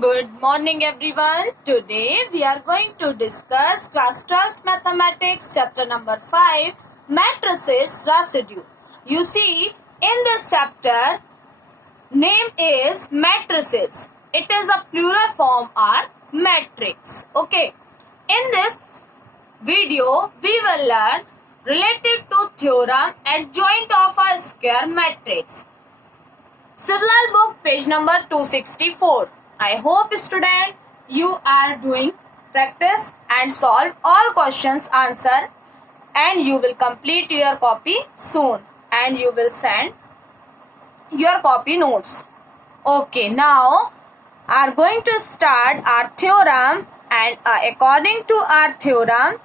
Good morning everyone. Today we are going to discuss class 12th mathematics chapter number 5 matrices residue. You see in this chapter name is matrices. It is a plural form or matrix. Okay. In this video we will learn related to theorem adjoint of a square matrix. Civil book page number 264. I hope student you are doing practice and solve all questions answer and you will complete your copy soon and you will send your copy notes. Okay, now are going to start our theorem and according to our theorem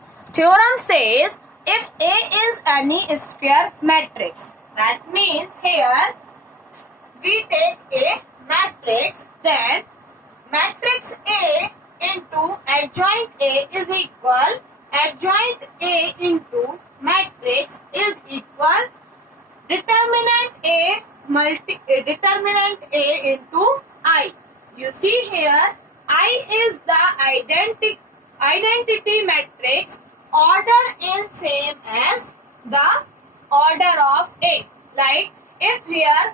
says if A is any square matrix, that means here we take a matrix, then matrix A into adjoint A is equal adjoint A into matrix is equal determinant A into I. You see here I is the identity matrix order is same as the order of A. Like if here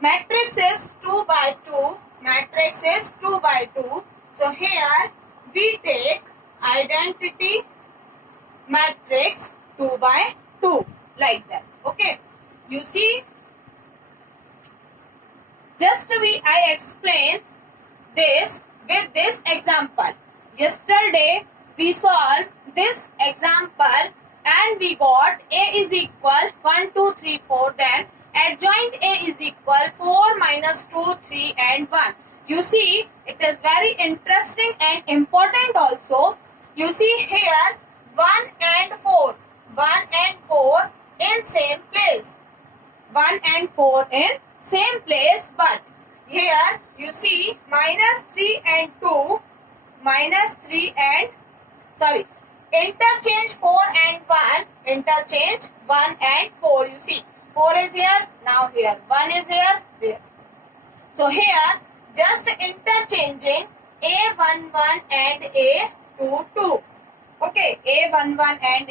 matrix is 2 by 2. Matrix is 2 by 2. So here we take identity matrix 2 by 2 like that. Okay. You see, I explained this with this example. Yesterday we solved this example and we got A is equal 1, 2, 3, 4. Then adjoint A is equal 4 minus 2, 3 and 1. You see, it is very interesting and important also. You see here 1 and 4. 1 and 4 in same place. 1 and 4 in same place, but here you see minus 3 and 2. Minus 3 and, interchange 4 and 1. Interchange 1 and 4. You see. 4 is here, now here. 1 is here, there. So here, just interchanging A11 and A22. Okay, A11 and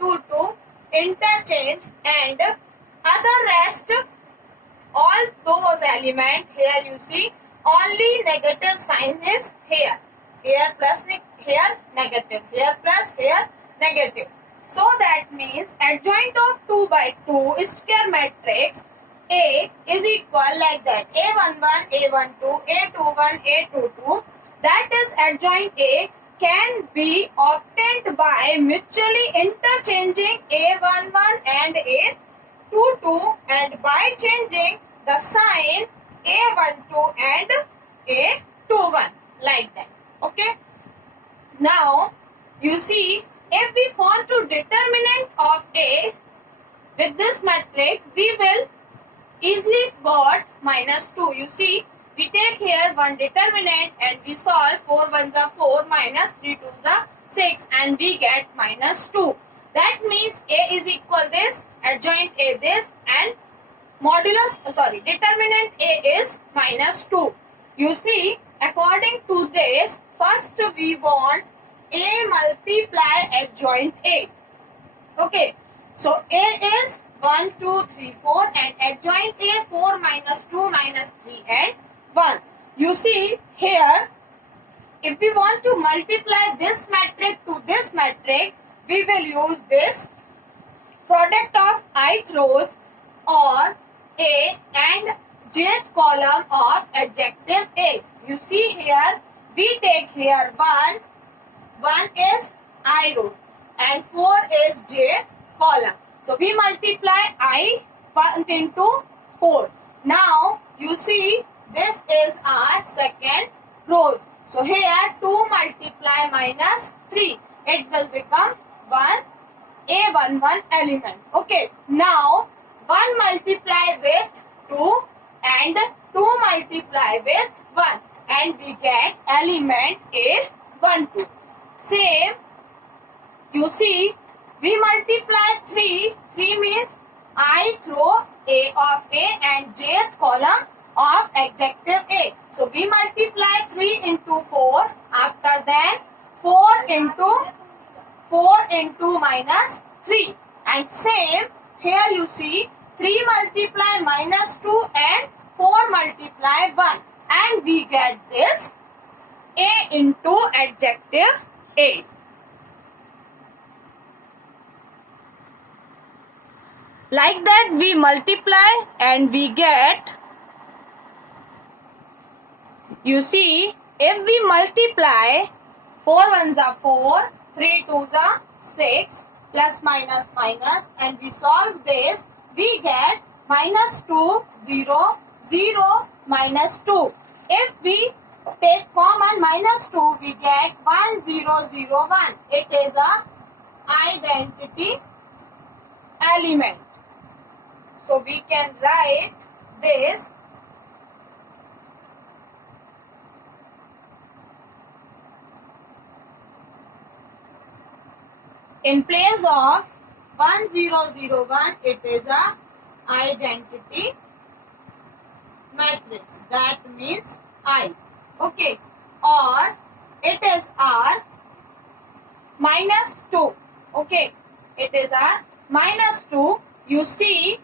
A22 interchange and other rest, all those elements here you see, only negative sign is here. Here plus, here negative. Here plus, here negative. So that means adjoint of 2 by 2 square matrix A is equal like that. A11, A12, A21, A22. That is adjoint A can be obtained by mutually interchanging A11 and A22 and by changing the sign A12 and A21 like that. Okay. Now you see, if we want to determinant of A with this matrix, we will easily got minus 2. You see, we take here one determinant and we solve 4 1s are 4 minus 3 2s are 6 and we get minus 2. That means A is equal this, adjoint A this and determinant A is minus 2. You see, according to this, first we want A multiply adjoint A. Okay. So A is 1, 2, 3, 4 and adjoint A 4 minus 2 minus 3 and 1. You see here, if we want to multiply this matrix to this matrix, we will use this product of ith rows or A and jth column of adjective A. You see here, we take here 1 is I row and 4 is j column. So we multiply I 1 into 4. Now you see this is our second row. So here 2 multiply minus 3. It will become 1 A11 element. Okay. Now 1 multiply with 2 and 2 multiply with 1 and we get element A12. Same, you see, we multiply 3. 3 means I throw A of A and jth column of adjective A. So we multiply 3 into 4. After that 4 into minus 3. And same here you see 3 multiply minus 2 and 4 multiply 1. And we get this A into adjective A. Like that we multiply and we get, you see, if we multiply 4 ones are 4, 3 twos are 6, plus minus minus, and we solve this, we get minus 2, 0, 0, minus 2. If we take common minus 2, we get 1, 0, 0, 1. It is a identity element. So we can write this in place of 1, 0, 0, 1. It is a identity matrix. That means I. Okay. Or it is R minus 2. Okay. It is R minus 2. You see,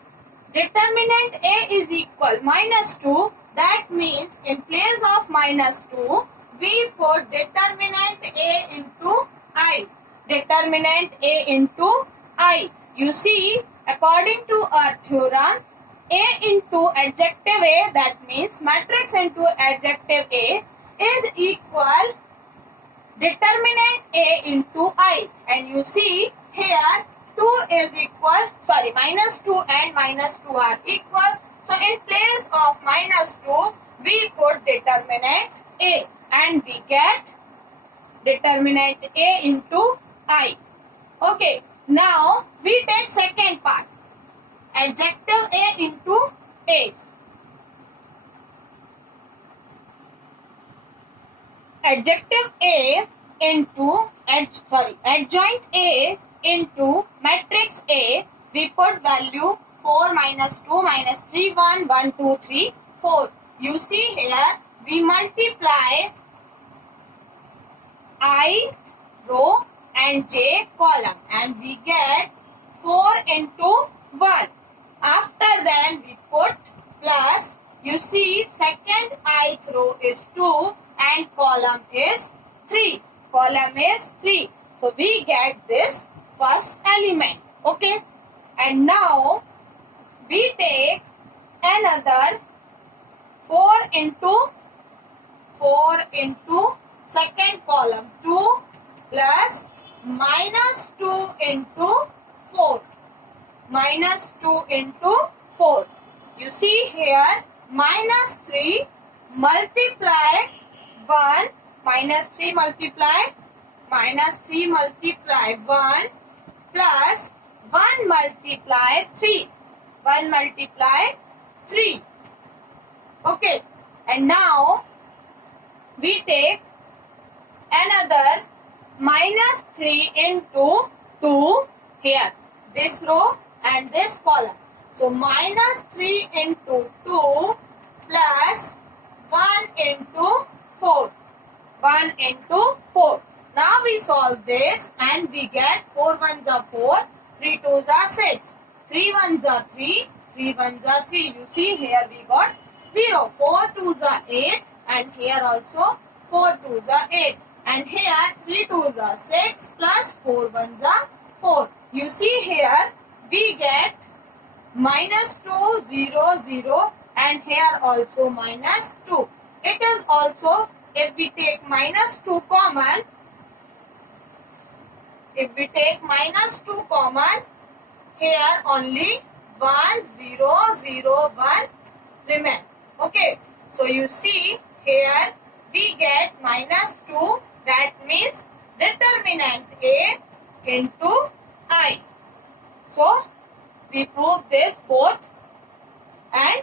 determinant A is equal minus 2. That means in place of minus 2, we put determinant A into I. Determinant A into I. You see, according to our theorem, A into adjective A, that means matrix into adjective A, is equal determinant A into I. And you see here 2 is equal, minus 2 and minus 2 are equal. So in place of minus 2, we put determinant A and we get determinant A into I. Okay, now we take second part. Adjective A into A. Adjective A into, adjoint A into matrix A, we put value 4, minus 2, minus 3, 1, 1, 2, 3, 4. You see here, we multiply I row and j column and we get 4 into 1. After that we put plus, you see second ith row is 2 and column is 3. Column is 3. So we get this first element. Okay. And now we take another 4 into second column 2 plus minus 2 into 4. Minus 2 into 4. You see here minus 3 multiply 1, minus 3 multiply 1 plus 1 multiply 3. 1 multiply 3. Okay. And now we take another minus 3 into 2 here. This row and this column. So minus 3 into 2 plus 1 into 4. 1 into 4. Now we solve this and we get 4 ones are 4, 3 twos are 6, 3 ones are 3, 3 ones are 3. You see here we got 0. 4 twos are 8 and here also 4 twos are 8. And here 3 twos are 6 plus 4 ones are 4. You see here we get minus 2, 0, 0 and here also minus 2. It is also, if we take minus 2 common, here only 1, 0, 0, 1 remain. Okay. So you see here we get minus 2. That means determinant A into I. So we prove this both and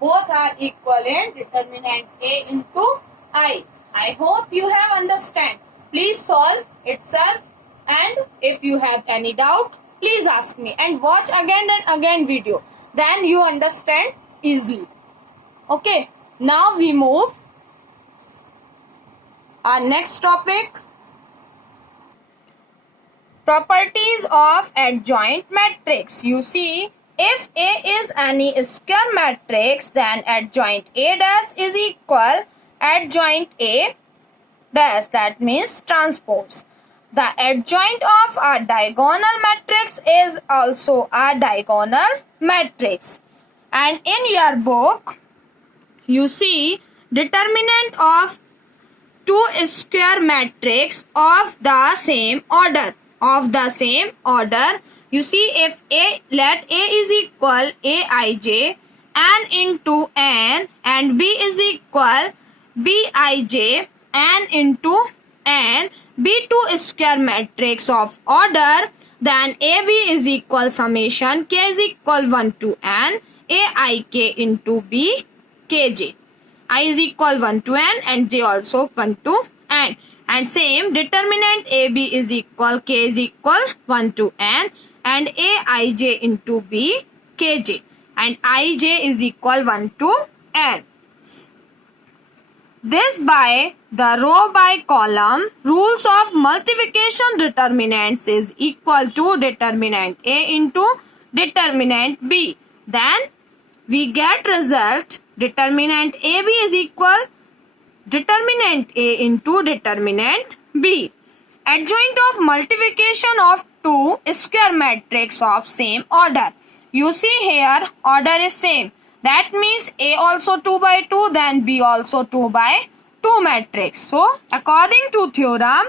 both are equal in determinant A into I. I hope you have understand. Please solve itself and if you have any doubt, please ask me and watch again and again video. Then you understand easily. Okay, now we move our next topic. Properties of adjoint matrix. You see, if A is any square matrix, then adjoint A dash is equal adjoint A dash, that means transpose. The adjoint of a diagonal matrix is also a diagonal matrix. And in your book, you see determinant of two square matrix of the same order. You see, if let A is equal Aij n into n and B is equal Bij n into n, be two square matrix of order, then AB is equal summation k is equal 1 to n Aik into B kj. I is equal 1 to n and j also 1 to n. And same determinant AB is equal k is equal 1 to n and Aij into B kj, and Ij is equal 1 to n. This by the row by column rules of multiplication determinants is equal to determinant A into determinant B. Then we get result determinant AB is equal determinant A into determinant B. Adjoint of multiplication of two square matrix of same order. You see here order is same. That means A also 2 by 2, then B also 2 by 2 matrix. So according to theorem,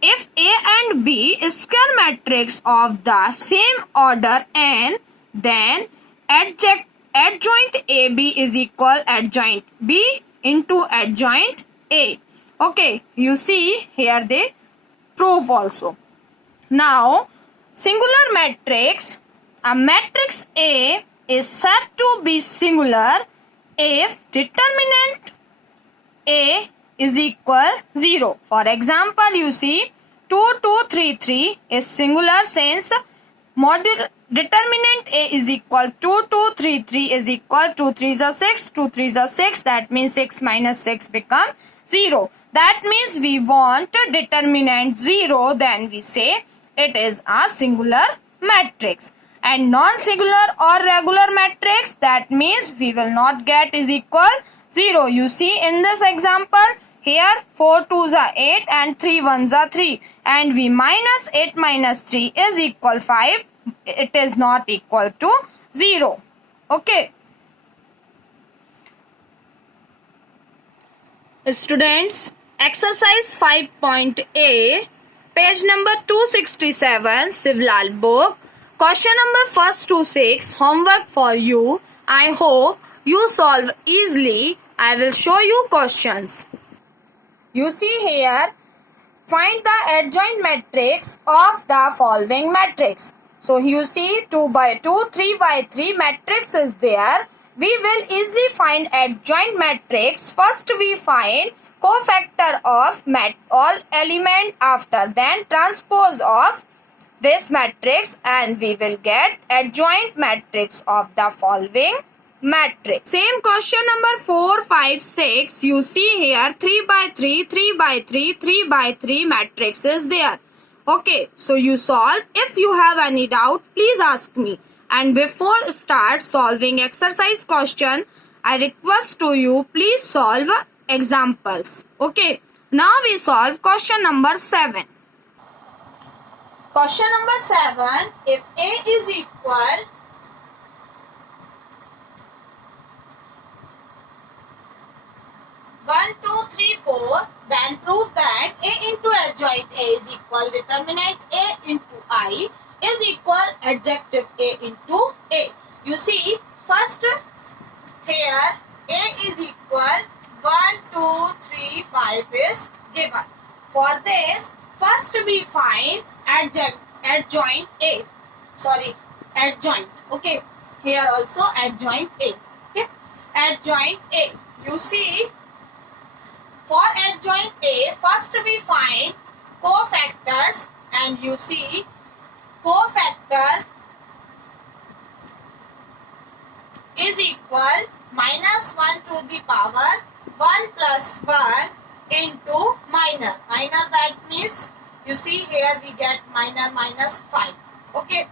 if A and B is square matrix of the same order n, then adjoint AB is equal adjoint B into adjoint A. Okay, you see here they prove also. Now, singular matrix, a matrix A is said to be singular if determinant A is equal 0. For example, you see 2, 2, 3, 3 is singular since determinant A is equal 2, 2, 3, 3 is equal 2, 3 is 6, 2, 3 is 6, that means 6 minus 6 become 0. That means we want determinant 0, then we say it is a singular matrix. And non-singular or regular matrix, that means we will not get is equal 0. You see in this example, here 4 2s are 8 and 3 1s are 3, and we minus 8 minus 3 is equal 5. It is not equal to 0. Okay. Students, exercise 5.A, page number 267, Sivlal book. Question number 1st to 6, homework for you. I hope you solve easily. I will show you questions. You see here, find the adjoint matrix of the following matrix. So you see 2 by 2, 3 by 3 matrix is there. We will easily find adjoint matrix. First we find cofactor of all element, after then transpose of this matrix, and we will get adjoint matrix of the following matrix. Same question number 4, 5, 6. You see here 3 by 3, 3 by 3, 3 by 3 matrix is there. Okay, so you solve. If you have any doubt, please ask me. And before start solving exercise question, I request to you, please solve examples. Okay, now we solve question number 7. Question number 7, if A is equal one, two, three, 4, then prove that A into adjoint A is equal determinant A into I is equal adjective A into A. You see, first here A is equal 1, 2, 3, 5 is given. For this, first we find adjoint A. Adjoint. Okay, here also adjoint A. Okay, adjoint A. You see, for adjoint A, first we find cofactors, and you see cofactor is equal minus 1 to the power 1 plus 1 into minor. Minor, that means you see here we get minor minus 5. Okay.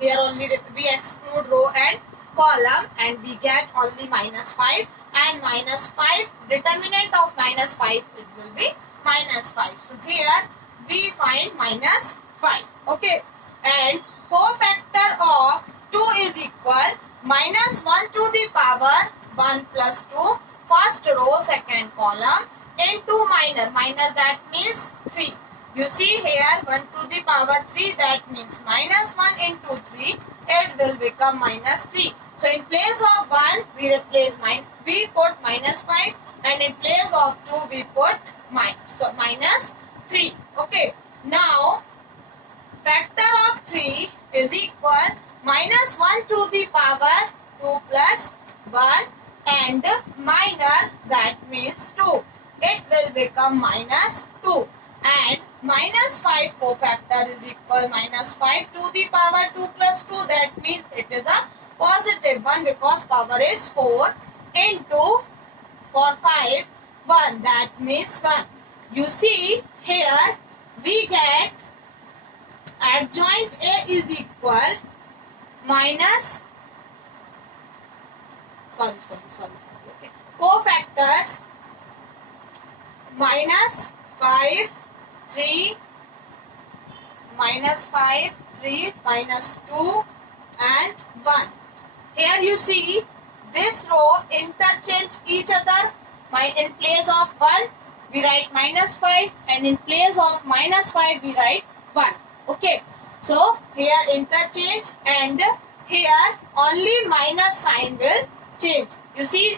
Here only we exclude row and column and we get only minus 5, and minus 5, determinant of minus 5, it will be minus 5. So here we find minus 5. Okay. And cofactor of 2 is equal minus 1 to the power 1 plus 2, first row second column, into minor. Minor, that means 3. You see here 1 to the power 3, that means minus 1 into 3, it will become minus 3. So in place of 1 we put minus 5, and in place of 2 we put minus 3. Okay. Now factor of 3 is equal minus 1 to the power 2 plus 1 and minor, that means 2. It will become minus 2. And minus 5 cofactor is equal minus 5 to the power 2 plus 2. That means it is a positive one because power is 4 into 4, 5, 1. That means 1. You see here we get adjoint A is equal minus okay. Cofactors minus 5, 3, minus 5, 3, minus 2 and 1. Here you see this row interchange each other. In place of 1 we write minus 5, and in place of minus 5 we write 1. Okay. So here interchange, and here only minus sign will change. You see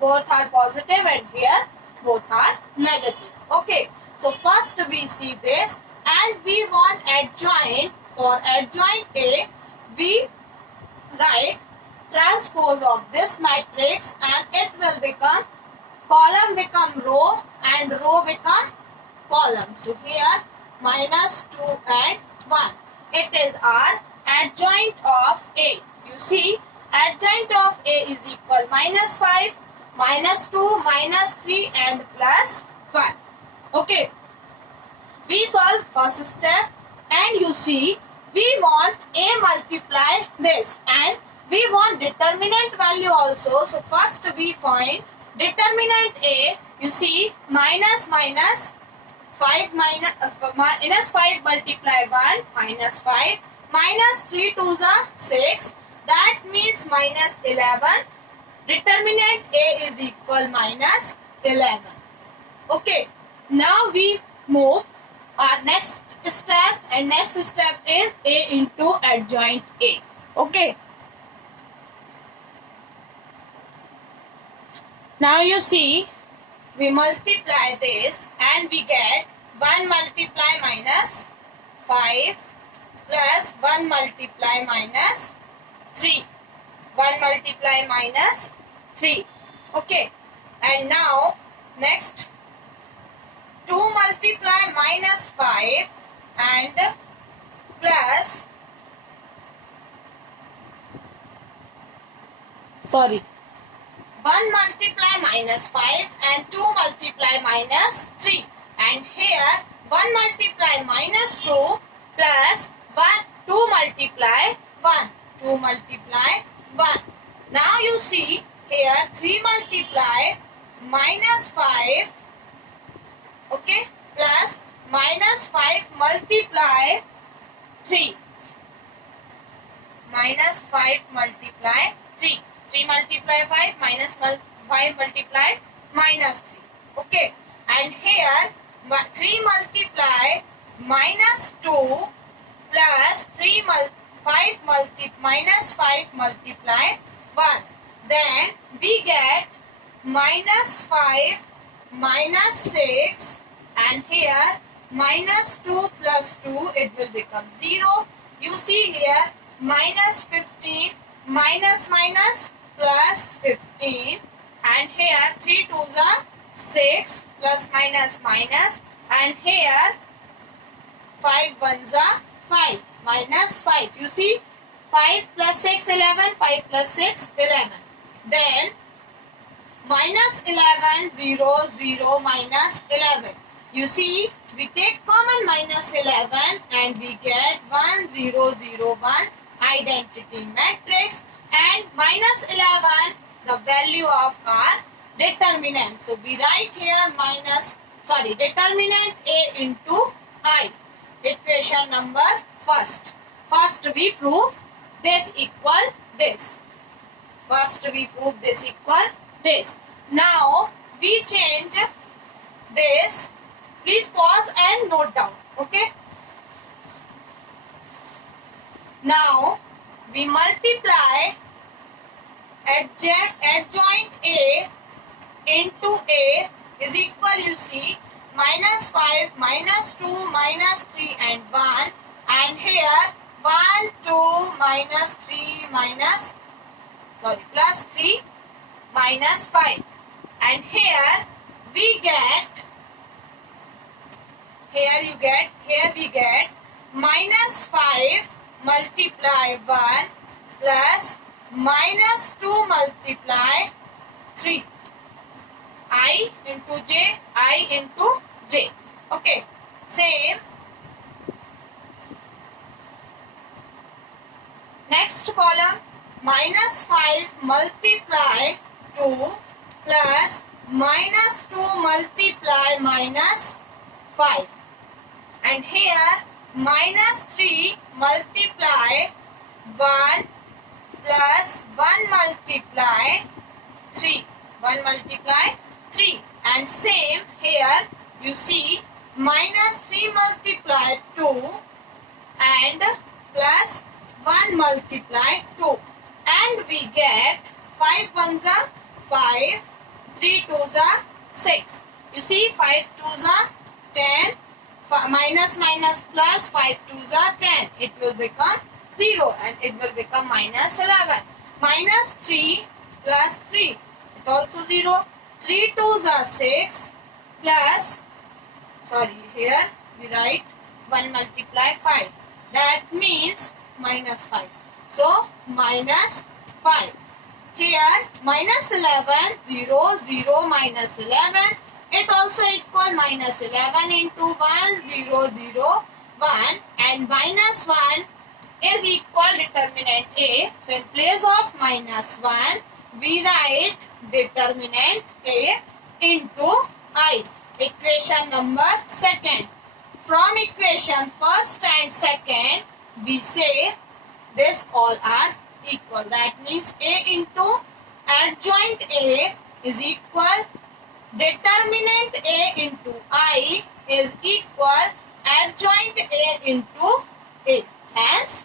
both are positive and here both are negative. Okay. So first we see this, and we want adjoint. For adjoint A we write transpose of this matrix, and it will become column become row and row become column. So here minus 2 and 1. It is our adjoint of A. You see adjoint of A is equal minus 5, minus 2, minus 3 and plus 1. Okay. We solve first step, and you see we want A multiply this, and we want determinant value also. So first we find determinant A. You see minus 5 minus 5 multiply 1 minus 5, minus 3 2s are 6, that means minus 11. Determinant A is equal minus 11. Okay. Now we move our next step, and next step is A into adjoint A. Okay. Now you see we multiply this, and we get 1 multiply minus 5 plus 1 multiply minus 3. 1 multiply minus 3. Okay. And now next 2 multiply minus 5 and plus 1 multiply minus 5 and 2 multiply minus 3. And here 1 multiply minus 2 plus 2 multiply 1. 2 multiply 1. Now you see here 3 multiply minus 5, okay, plus minus 5 multiply 3. Minus 5 multiply 3. 3 multiply 5 minus 5 multiply minus 3. Okay. And here 3 multiply minus 2 plus minus 5 multiply 1. Then we get minus 5 minus 6, and here minus 2 plus 2, it will become 0. You see here minus 15 minus plus 15, and here 3 2s are 6 plus minus, and here 5 1s are 5 minus 5. You see 5 plus 6 11, 5 plus 6 11. Then minus 11, 0, 0, minus 11. You see, we take common minus 11 and we get 1, 0, 0, 1 identity matrix, and minus 11 the value of our determinant. So we write here determinant A into I. Equation number first. First we prove this equal this. First we prove this equal this. Now we change this. Please pause and note down. Okay. Now we multiply adjoint A into A is equal, you see, minus 5, minus 2, minus 3 and 1, and here 1, 2, minus 3, plus 3, minus 5, and here we get, here we get minus 5 multiply 1 plus minus 2 multiply 3. I into J. Okay. Same. Next column, minus 5 multiply 2 plus minus 2 multiply minus 5. And here minus 3 multiply 1 plus 1 multiply 3. 1 multiply 3. And same here, you see, minus 3 multiply 2 and plus 1 multiply 2. And we get 5 ones are 5, 3 twos are 6. You see, 5 twos are 10, minus plus 5 twos are 10. It will become 0 and it will become minus 11. Minus 3 plus 3. It also 0. 3 twos are 6 plus, here we write 1 multiply 5. That means minus 5. So, minus 5. Here, minus 11, 0, 0, minus 11. It also equal minus 11 into 1, 0, 0, 1. And minus 1 is equal determinant A. So, in place of minus 1, we write determinant A into I. Equation number second. From equation first and second, we say this all are equal. That means A into adjoint A is equal determinant A into I is equal adjoint A into A. Hence,